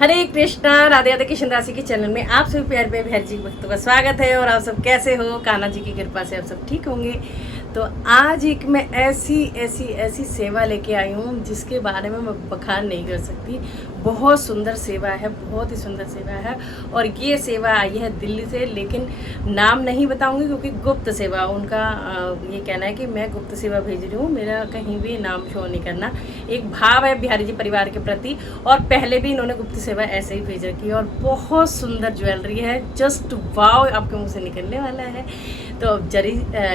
हरे कृष्णा, राधे राधे। कृष्ण राशि के चैनल में आप सभी प्यार पे भैर जी भक्तों का स्वागत है। और आप सब कैसे हो? कान्हा जी की कृपा से आप सब ठीक होंगे। तो आज एक मैं ऐसी सेवा लेके आई हूँ जिसके बारे में मैं बखान नहीं कर सकती। बहुत सुंदर सेवा है, बहुत ही सुंदर सेवा है। और ये सेवा आई है दिल्ली से, लेकिन नाम नहीं बताऊंगी क्योंकि गुप्त सेवा उनका ये कहना है कि मैं गुप्त सेवा भेज रही हूँ, मेरा कहीं भी नाम शो नहीं करना। एक भाव है बिहारी जी परिवार के प्रति, और पहले भी इन्होंने गुप्त सेवा ऐसे ही भेज रखी है। और बहुत सुंदर ज्वेलरी है, जस्ट वाव आपके मुंह से निकलने वाला है। तो अब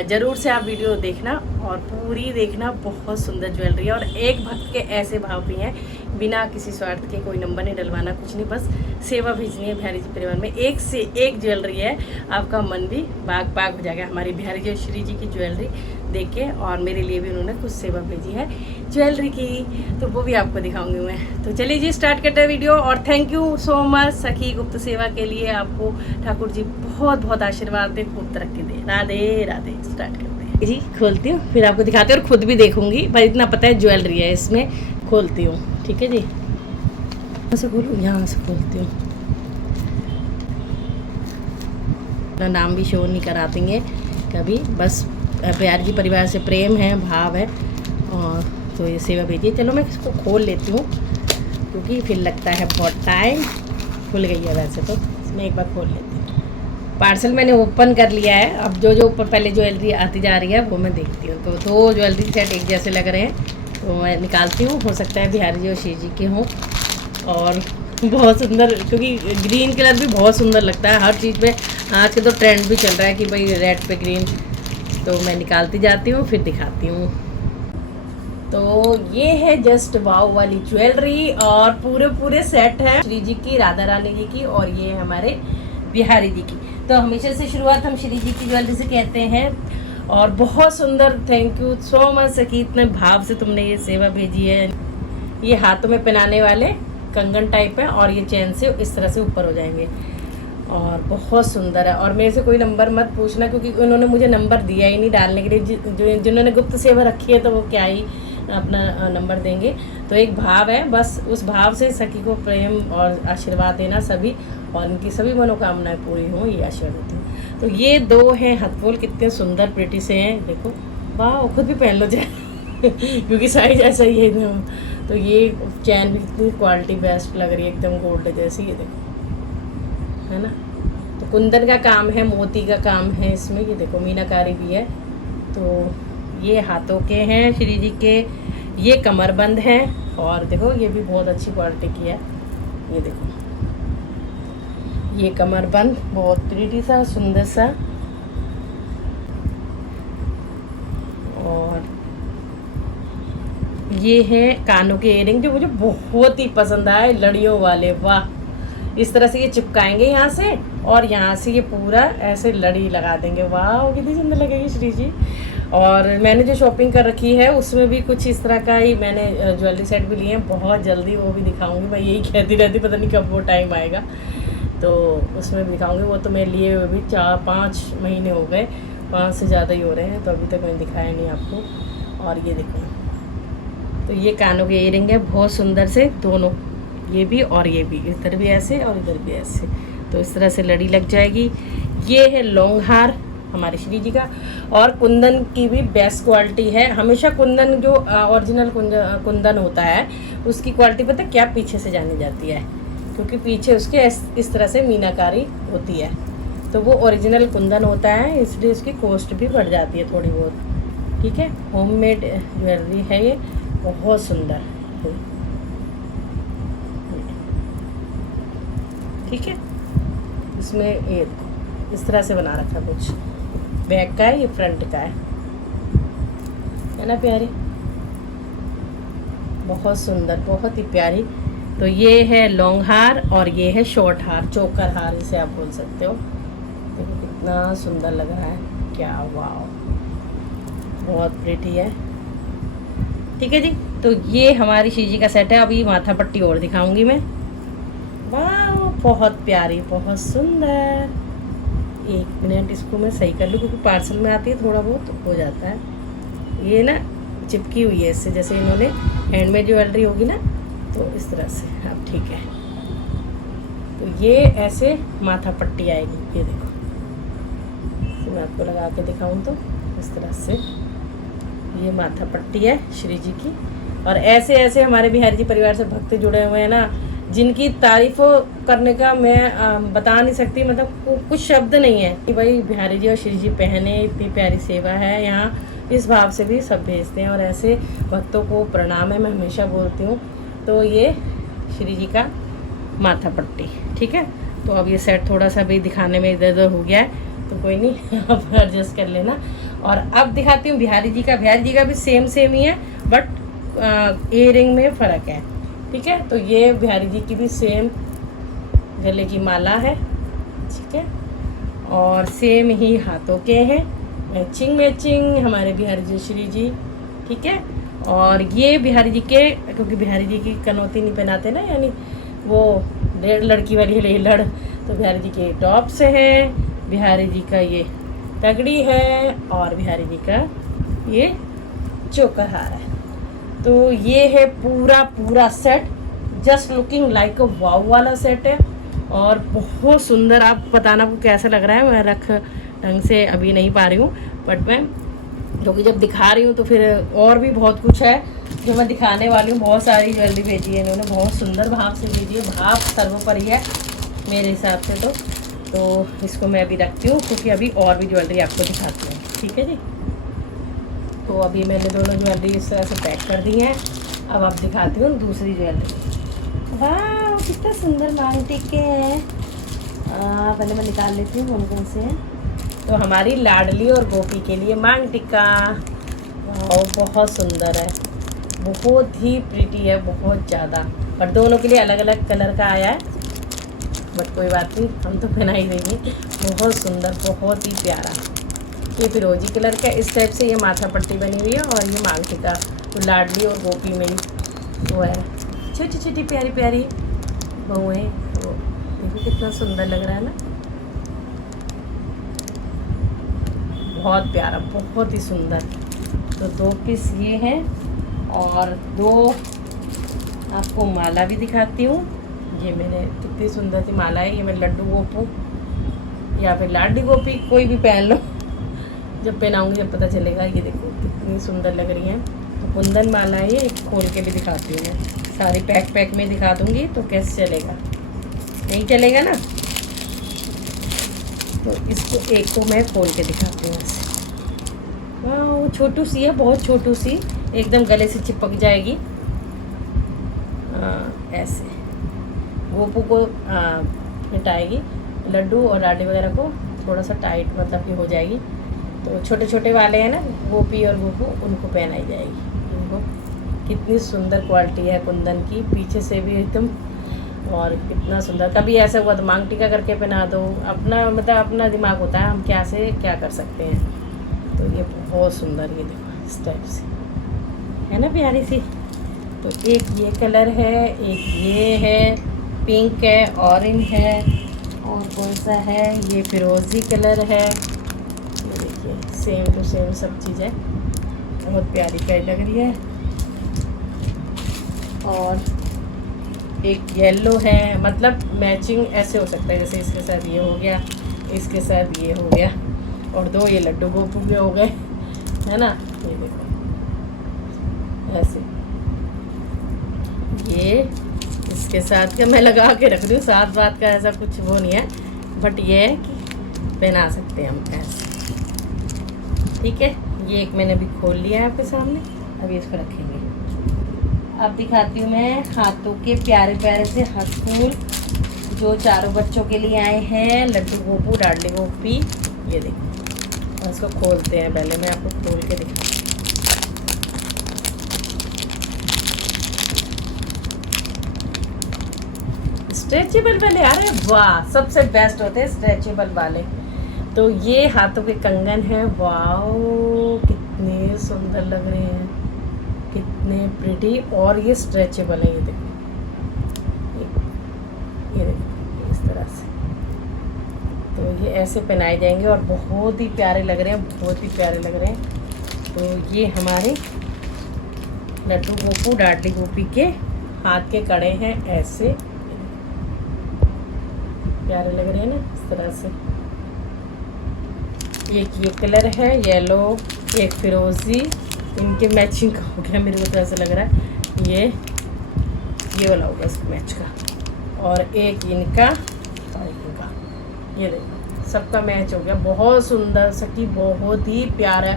जरूर से आप वीडियो देखना और पूरी देखना। बहुत सुंदर ज्वेलरी है और एक भक्त के ऐसे भाव भी हैं, बिना किसी स्वार्थ के, कोई नंबर नहीं डलवाना, कुछ नहीं, बस सेवा भेजनी है बिहारी जी परिवार में। एक से एक ज्वेलरी है, आपका मन भी बाग बाग हो जाएगा हमारी बिहारी जी श्री जी की ज्वेलरी देख के। और मेरे लिए भी उन्होंने कुछ सेवा भेजी है ज्वेलरी की, तो वो भी आपको दिखाऊंगी मैं। तो चलिए जी, स्टार्ट करते हैं वीडियो। और थैंक यू सो मच सखी गुप्त सेवा के लिए। आपको ठाकुर जी बहुत बहुत आशीर्वाद दे, खूब तरक्की दे। राधे राधे। स्टार्ट करते हैं जी। खोलती हूँ फिर आपको दिखाती हूँ और खुद भी देखूंगी, पर इतना पता है ज्वेलरी है इसमें। खोलती हूँ, ठीक है जी। यहाँ से खोलूँ, यहाँ से खोलती हूँ। नाम भी शो नहीं कराती हैं कभी, बस प्यार जी परिवार से प्रेम है, भाव है। और तो ये सेवा भेजिए। चलो मैं इसको खोल लेती हूँ क्योंकि फिर लगता है बहुत टाइम। खुल गई है वैसे तो, इसमें एक बार खोल लेती हूँ। पार्सल मैंने ओपन कर लिया है। अब जो जो ऊपर पहले ज्वेलरी आती जा रही है वो मैं देखती हूँ। तो दो ज्वेलरी सेट एक जैसे लग रहे हैं, तो मैं निकालती हूँ। हो सकता है बिहारी जी और श्री जी के हों। और बहुत सुंदर, क्योंकि ग्रीन कलर भी बहुत सुंदर लगता है हर चीज़ पे। आज के तो ट्रेंड भी चल रहा है कि भाई रेड पे ग्रीन। तो मैं निकालती जाती हूँ फिर दिखाती हूँ। तो ये है जस्ट वाव वाली ज्वेलरी, और पूरे सेट है श्री जी की, राधा रानी जी की, और ये है हमारे बिहारी जी की। तो हमेशा से शुरुआत हम श्री जी की ज्वेलरी से कहते हैं। और बहुत सुंदर, थैंक यू सो मच सखी, इतने भाव से तुमने ये सेवा भेजी है। ये हाथों में पहनाने वाले कंगन टाइप है, और ये चैन से इस तरह से ऊपर हो जाएंगे, और बहुत सुंदर है। और मेरे से कोई नंबर मत पूछना क्योंकि उन्होंने मुझे नंबर दिया ही नहीं डालने के लिए। जिन्होंने गुप्त सेवा रखी है तो वो क्या ही अपना नंबर देंगे। तो एक भाव है, बस उस भाव से सखी को प्रेम और आशीर्वाद देना सभी, और उनकी सभी मनोकामनाएं पूरी हों, ये आशीर्वाद दें। तो ये दो हैं हथफूल, कितने सुंदर प्रिटी से हैं, देखो। वाह, खुद भी पहन लो जाए क्योंकि साइज ऐसा ही है एकदम। तो ये चैन भी कितनी क्वालिटी बेस्ट लग रही है, एकदम गोल्ड जैसी, ये देखो, है ना। तो कुंदन का काम है, मोती का काम है इसमें, ये देखो मीनाकारी भी है। तो ये हाथों के हैं श्री जी के, ये कमरबंद है, और देखो ये भी बहुत अच्छी क्वालिटी की है। ये देखो, ये कमरबंद बहुत प्रीटी सा, सुंदर सा। और ये है कानों के इयरिंग, जो मुझे बहुत ही पसंद आए, लड़ियों वाले। वाह, इस तरह से ये चिपकाएंगे यहाँ से, और यहाँ से ये पूरा ऐसे लड़ी लगा देंगे। वाह, कितनी सुंदर लगेगी श्री जी। और मैंने जो शॉपिंग कर रखी है उसमें भी कुछ इस तरह का ही मैंने ज्वेलरी सेट भी लिए हैं। बहुत जल्दी वो भी दिखाऊंगी, मैं यही कहती रहती, पता नहीं कब वो टाइम आएगा तो उसमें भी दिखाऊंगी। वो तो मेरे लिए भी 4-5 महीने हो गए, 5 से ज़्यादा ही हो रहे हैं, तो अभी तक मैंने दिखाया नहीं आपको। और ये देखो, तो ये कानों के इयरिंग है, बहुत सुंदर से दोनों, ये भी और ये भी, इधर भी ऐसे और इधर भी ऐसे। तो इस तरह से लड़ी लग जाएगी। ये है लॉन्ग हार हमारे श्री जी का। और कुंदन की भी बेस्ट क्वालिटी है। हमेशा कुंदन जो ओरिजिनल कुंदन होता है उसकी क्वालिटी पता है क्या पीछे से जानी जाती है, क्योंकि पीछे उसके इस तरह से मीनाकारी होती है। तो वो ओरिजिनल कुंदन होता है, इसलिए उसकी कॉस्ट भी बढ़ जाती है थोड़ी बहुत। ठीक है, होममेड ज्वेलरी है ये, बहुत सुंदर। ठीक है, इसमें ये इस तरह से बना रखा, कुछ बैक का है, ये फ्रंट का है ना प्यारी, बहुत सुंदर, बहुत ही प्यारी। तो ये है लॉन्ग हार और ये है शॉर्ट हार, चोकर हार इसे आप बोल सकते हो। देखो कितना सुंदर लग रहा है, क्या वाह, बहुत प्रिटी है। ठीक है जी, तो ये हमारी श्री जी का सेट है। अभी माथा पट्टी और दिखाऊंगी मैं। वाह, बहुत प्यारी, बहुत सुंदर। एक मिनट, इसको मैं सही कर लूँ क्योंकि पार्सल में आती है, थोड़ा बहुत हो जाता है। ये ना चिपकी हुई है इससे, जैसे इन्होंने हैंडमेड ज्वेलरी होगी ना, तो इस तरह से। अब ठीक है, तो ये ऐसे माथा पट्टी आएगी, ये देखो। तो मैं आपको लगा के दिखाऊं तो इस तरह से ये माथा पट्टी है श्री जी की। और ऐसे ऐसे हमारे बिहारी जी परिवार से भक्त जुड़े हुए हैं ना, जिनकी तारीफ करने का मैं बता नहीं सकती, मतलब कुछ शब्द नहीं है कि भाई बिहारी जी और श्री जी पहने, इतनी प्यारी सेवा है यहाँ, इस भाव से भी सब भेजते हैं। और ऐसे भक्तों को प्रणाम है, मैं हमेशा बोलती हूँ। तो ये श्री जी का माथा पट्टी, ठीक है। तो अब ये सेट थोड़ा सा भी दिखाने में इधर उधर हो गया है, तो कोई नहीं, आप एडजस्ट कर लेना। और अब दिखाती हूँ बिहारी जी का। बिहारी जी का भी सेम ही है, बट ईयरिंग में फ़र्क है, ठीक है। तो ये बिहारी जी की भी सेम गले की माला है, ठीक है। और सेम ही हाथों के हैं, मैचिंग हमारे बिहारी जी श्री जी, ठीक है। और ये बिहारी जी के, क्योंकि बिहारी जी की कनौती नहीं पहनाते ना, यानी वो लड़की वाली लड़, तो बिहारी जी के टॉप से हैं, बिहारी जी का ये तगड़ी है, और बिहारी जी का ये चोकर हार है। तो ये है पूरा set, just looking like a wow वाला सेट है, और बहुत सुंदर। आप बताना आपको कैसा लग रहा है, मैं रख ढंग से अभी नहीं पा रही हूँ, बट मैं क्योंकि जब दिखा रही हूँ तो फिर और भी बहुत कुछ है जो मैं दिखाने वाली हूँ। बहुत सारी ज्वेलरी भेजी है इन्होंने, बहुत सुंदर भाव से भेजी है, भाव सर्वोपरि है मेरे हिसाब से। तो इसको मैं अभी रखती हूँ, क्योंकि अभी और भी ज्वेलरी आपको दिखाती हूँ, ठीक है जी। तो अभी मैंने दोनों ज्वेलरी इस तरह से पैक कर दी हैं। अब आप दिखाती हूँ दूसरी ज्वेलरी। वाह कितना सुंदर मांग टिक्के हैं। पहले मैं निकाल लेती हूँ कौन से हैं। तो हमारी लाडली और गोपी के लिए मांग टिक्का, बहुत सुंदर है, बहुत ही प्रीटी है, बहुत ज़्यादा। पर दोनों के लिए अलग अलग कलर का आया है, बट कोई बात नहीं, हम तो पहना ही देंगे। बहुत सुंदर, बहुत ही प्यारा। ये फिरोजी कलर का इस टाइप से ये माथा पट्टी बनी हुई है, और ये मांग टिक्का। तो लाडली और गोपी में वो है, छोटी छोटी प्यारी प्यारी बहुएँ। तो देखो कितना सुंदर लग रहा है ना, बहुत प्यारा, बहुत ही सुंदर। तो 2 पीस ये हैं, और 2 आपको माला भी दिखाती हूँ। ये मैंने कितनी सुंदर सी माला है, ये मैं लड्डू गोपू या फिर लाडली गोपी कोई भी पहन लो, जब पहनाऊँगी जब पता चलेगा। ये देखो कितनी सुंदर लग रही हैं। तो कुंदन माला है ये, खोल के भी दिखाती हूँ मैं, सारी पैक में दिखा दूँगी। तो कैसे चलेगा, नहीं चलेगा ना। तो इसको एक को मैं खोल के दिखाती हूँ ऐसे। वाह छोटू सी है, बहुत छोटू सी, एकदम गले से चिपक जाएगी। ऐसे गोपू को हटाएगी, लड्डू और लाडली वगैरह को थोड़ा सा टाइट मतलब कि हो जाएगी। तो छोटे छोटे वाले हैं ना गोपी और गोपू, उनको पहनाई जाएगी। उनको कितनी सुंदर क्वालिटी है कुंदन की, पीछे से भी एकदम, और कितना सुंदर। कभी ऐसा हुआ तो मांग टीका करके पहना दो, अपना मतलब अपना दिमाग होता है, हम क्या से क्या कर सकते हैं। तो ये बहुत सुंदर, ये देखो इस टाइप से है ना प्यारी सी। तो एक ये कलर है, एक ये है, पिंक है, ऑरेंज है, और कौन सा है ये फिरोजी कलर है। ये देखिए सेम टू सेम सब चीज़ है, बहुत प्यारी प्यारी लग रही है। और एक येलो है, मतलब मैचिंग ऐसे हो सकता है, जैसे इसके साथ ये हो गया, इसके साथ ये हो गया, और 2 ये लड्डू गोपू में हो गए, है ना। ये देखो ऐसे, ये इसके साथ का मैं लगा के रख रही हूँ, साथ बात का ऐसा कुछ वो नहीं है, बट ये है कि पहना सकते हैं हम ऐसे, ठीक है। ये एक मैंने अभी खोल लिया है आपके सामने, अभी इसको रखेंगे। अब दिखाती हूँ मैं हाथों के प्यारे प्यारे से हाथ फूल, जो चारों बच्चों के लिए आए हैं, लड्डू गोपू लाडली गोपी। ये देखो, और इसको खोलते हैं, पहले मैं आपको खोल के दिखाती हूँ। स्ट्रेचेबल वाले, अरे वाह, सबसे बेस्ट होते हैं स्ट्रेचेबल वाले। तो ये हाथों के कंगन हैं, वाओ कितने सुंदर लग रहे हैं, कितने प्रिटी, और ये स्ट्रेचेबल है। ये देखो, ये देखो इस तरह से। तो ये ऐसे पहनाए जाएंगे, और बहुत ही प्यारे लग रहे हैं, बहुत ही प्यारे लग रहे हैं। तो ये हमारे लड्डू गोपू लाडली गोपी के हाथ के कड़े हैं ऐसे, प्यारे लग रहे हैं ना इस तरह से। एक ये कलर है येलो, एक फिरोजी, इनके मैचिंग का हो गया मेरे को तो ऐसा लग रहा है ये वाला होगा इसका मैच का। और एक इनका ये देखो सबका मैच हो गया। बहुत सुंदर सकी, बहुत ही प्यारा।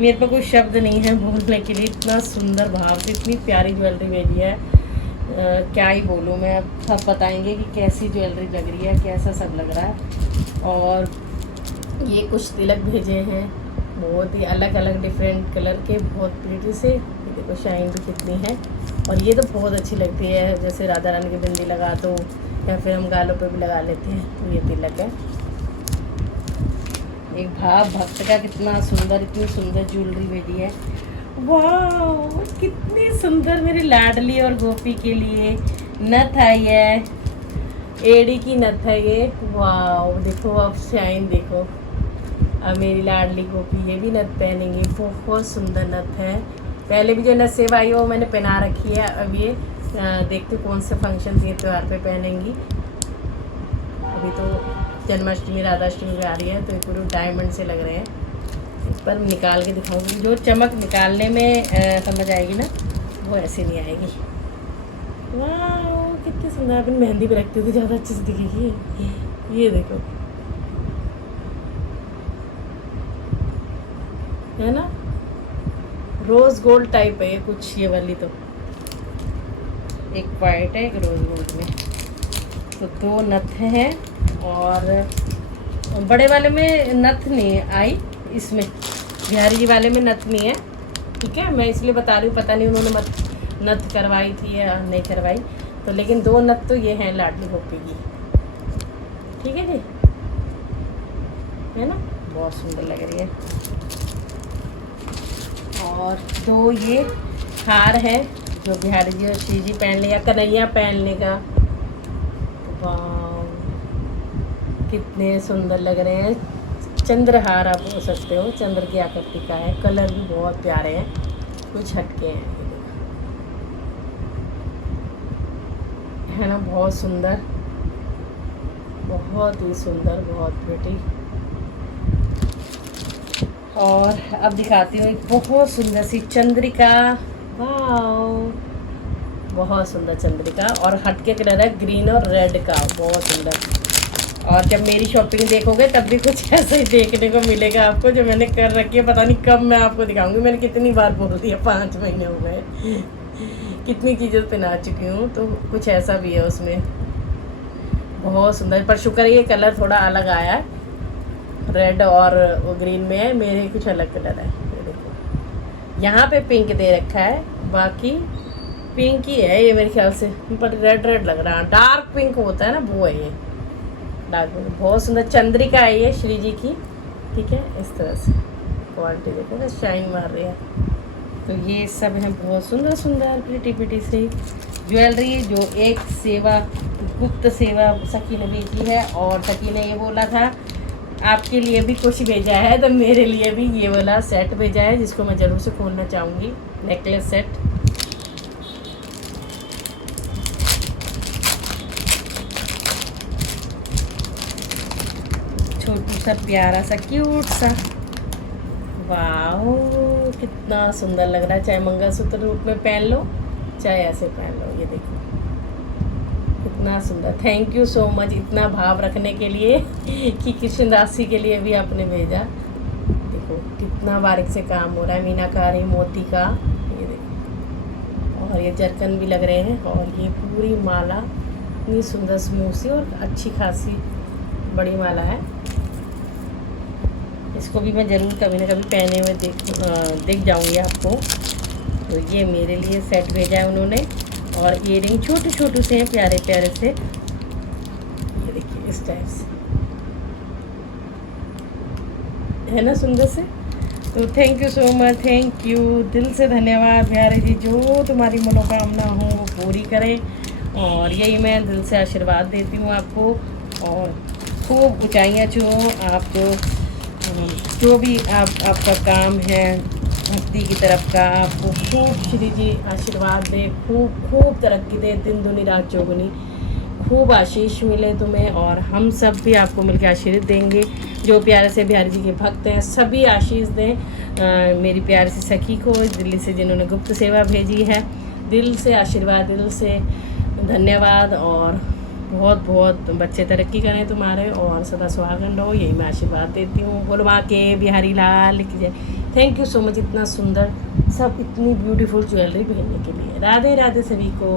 मेरे पे कोई शब्द नहीं है बोलने के लिए, इतना सुंदर भाव से इतनी प्यारी ज्वेलरी भेजी है। क्या ही बोलूँ मैं, अब सब बताएंगे कि कैसी ज्वेलरी लग रही है, कैसा सब लग रहा है। और ये कुछ तिलक भेजे हैं बहुत ही अलग अलग डिफरेंट कलर के, बहुत प्रीटी से। ये देखो शाइन भी कितनी है। और ये तो बहुत अच्छी लगती है, जैसे राधा रानी की बिंदी लगा दो या फिर हम गालों पे भी लगा लेते हैं। तो ये तिलक है। एक भाव भक्त का कितना सुंदर, इतनी सुंदर ज्वेलरी भेजी है। वाह कितनी सुंदर, मेरी लाडली और गोपी के लिए नथ आई है, एड़ी की नथ है ये। वाह देखो अब शाइन देखो, अब मेरी लाडली गोपी ये भी नथ पहनेंगी। बहुत सुंदर नथ है। पहले भी जो नथ सेवा आई वो मैंने पहना रखी है। अब ये देखते कौन से फंक्शन ये त्यौहार पे पहनेंगी। अभी तो जन्माष्टमी राधाष्टमी भी आ रही है, तो ये पूरे डायमंड से लग रहे हैं। इस पर निकाल के दिखाऊंगी, जो चमक निकालने में समझ आएगी ना, वो ऐसे नहीं आएगी। वाह कितनी सुंदर। अपनी मेहंदी भी रखती हूँ तो ज़्यादा अच्छी से दिखेगी। ये देखो है ना, रोज़ गोल्ड टाइप है ये कुछ, ये वाली तो एक वाइट है एक रोज़ गोल्ड में। तो दो नथ हैं। और बड़े वाले में नथ नहीं आई, इसमें बिहारी जी वाले में नथ नहीं है। ठीक है, मैं इसलिए बता रही हूँ, पता नहीं उन्होंने नथ करवाई थी या नहीं करवाई। तो लेकिन दो नथ तो ये हैं लाडली गोपी की। ठीक है जी, है ना, बहुत सुंदर लग रही है। और दो ये हार है जो बिहारी जी और श्री जी पहन ले या कन्हैया पहन लेगा। वाह कितने सुंदर लग रहे हैं। चंद्रहार आप बोल सकते हो, चंद्र की आकृति का है। कलर भी बहुत प्यारे हैं, कुछ हटके हैं, है ना, बहुत सुंदर, बहुत ही सुंदर, बहुत प्रिटी। और अब दिखाती हूँ एक बहुत सुंदर सी चंद्रिका। वाह बहुत सुंदर चंद्रिका, और हटके कलर है ग्रीन और रेड का, बहुत सुंदर। और जब मेरी शॉपिंग देखोगे तब भी कुछ ऐसा ही देखने को मिलेगा आपको, जो मैंने कर रखी है। पता नहीं कब मैं आपको दिखाऊंगी, मैंने कितनी बार बोल दिया, 5 महीने हो गए, कितनी चीज़ें पहना चुकी हूँ। तो कुछ ऐसा भी है उसमें, बहुत सुंदर। पर शुक्र ये कलर थोड़ा अलग आया है, रेड और ग्रीन में है, मेरे कुछ अलग कलर है। ये देखो यहाँ पे पिंक दे रखा है, बाकी पिंक ही है ये मेरे ख्याल से, पर रेड रेड लग रहा है। डार्क पिंक होता है ना, वो है ये डार्क पिंक। बहुत सुंदर चंद्रिका है ये श्री जी की। ठीक है, इस तरह से क्वालिटी देखो ना, शाइन मार रही है। तो ये सब है बहुत सुंदर सुंदर प्रिटी प्रिटी से ज्वेलरी, जो एक सेवा गुप्त सेवा सखी ने भेजी है। और सखी ने ये बोला था आपके लिए भी कुछ भेजा है, तो मेरे लिए भी ये वाला सेट भेजा है, जिसको मैं ज़रूर से खोलना चाहूँगी। नेकलेस सेट, छोटू सा प्यारा सा क्यूट सा। वाह कितना सुंदर लग रहा है, चाहे मंगलसूत्र रूप में पहन लो, चाहे ऐसे पहन लो। ये देखो कितना सुंदर। थैंक यू सो मच इतना भाव रखने के लिए कि कृष्ण राशि के लिए भी आपने भेजा। देखो कितना बारीक से काम हो रहा है, मीनाकारी मोती का। ये देखो, और ये जरकन भी लग रहे हैं। और ये पूरी माला इतनी सुंदर स्मूथ सी और अच्छी खासी बड़ी माला है। इसको भी मैं ज़रूर कभी ना कभी पहने हुए दिख जाऊँगी आपको। तो ये मेरे लिए सेट भेजा है उन्होंने। और इयरिंग छोटे छोटे से हैं, प्यारे प्यारे से। ये देखिए इस टाइप से, है ना सुंदर से। तो thank you so much, thank you, दिल से धन्यवाद बिहारी जी। जो तुम्हारी मनोकामना हो वो पूरी करें, और यही मैं दिल से आशीर्वाद देती हूँ आपको। और खूब ऊंचाइयाँ छुओ आप, जो भी आपका काम है भक्ति की तरफ का, आपको खूब श्री जी आशीर्वाद दे, खूब खूब तरक्की दे, दिन दुनी रात चौगुनी, खूब आशीष मिले तुम्हें, और हम सब भी आपको मिलकर आशीर्वाद देंगे। जो प्यारे से बिहारी जी के भक्त हैं सभी आशीष दें मेरी प्यारी सी सखी को, दिल्ली से जिन्होंने गुप्त सेवा भेजी है। दिल से आशीर्वाद, दिल से धन्यवाद, और बहुत बहुत बच्चे तरक्की करें तुम्हारे, और सदा सुहागन रहो, यही मैं आशीर्वाद देती हूँ। बोलवा के बिहारी लाल की जय। थैंक यू सो मच, इतना सुंदर सब, इतनी ब्यूटीफुल ज्वेलरी पहनने के लिए। राधे राधे सभी को।